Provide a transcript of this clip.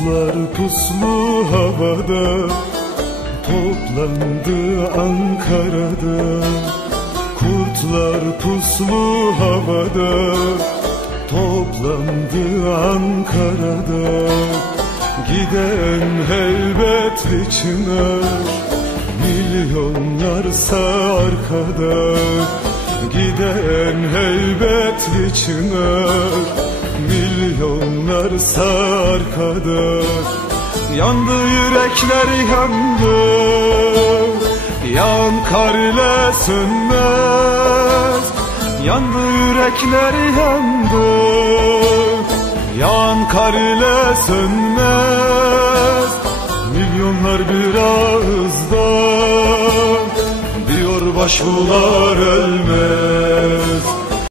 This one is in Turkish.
Kurtlar puslu havada Toplandı Ankara'da. Kurtlar puslu havada Toplandı Ankara'da. Giden helbetli çınar Milyonlarsa arkada. Giden heybetli çınar Milyonlarsa arkada Yandı yürekler yandı. Yan kar ile sönmez. Yandı yürekler yandı. Yan kar ile sönmez. Milyonlar bir ağızdan Diyor başbuğlar ölmez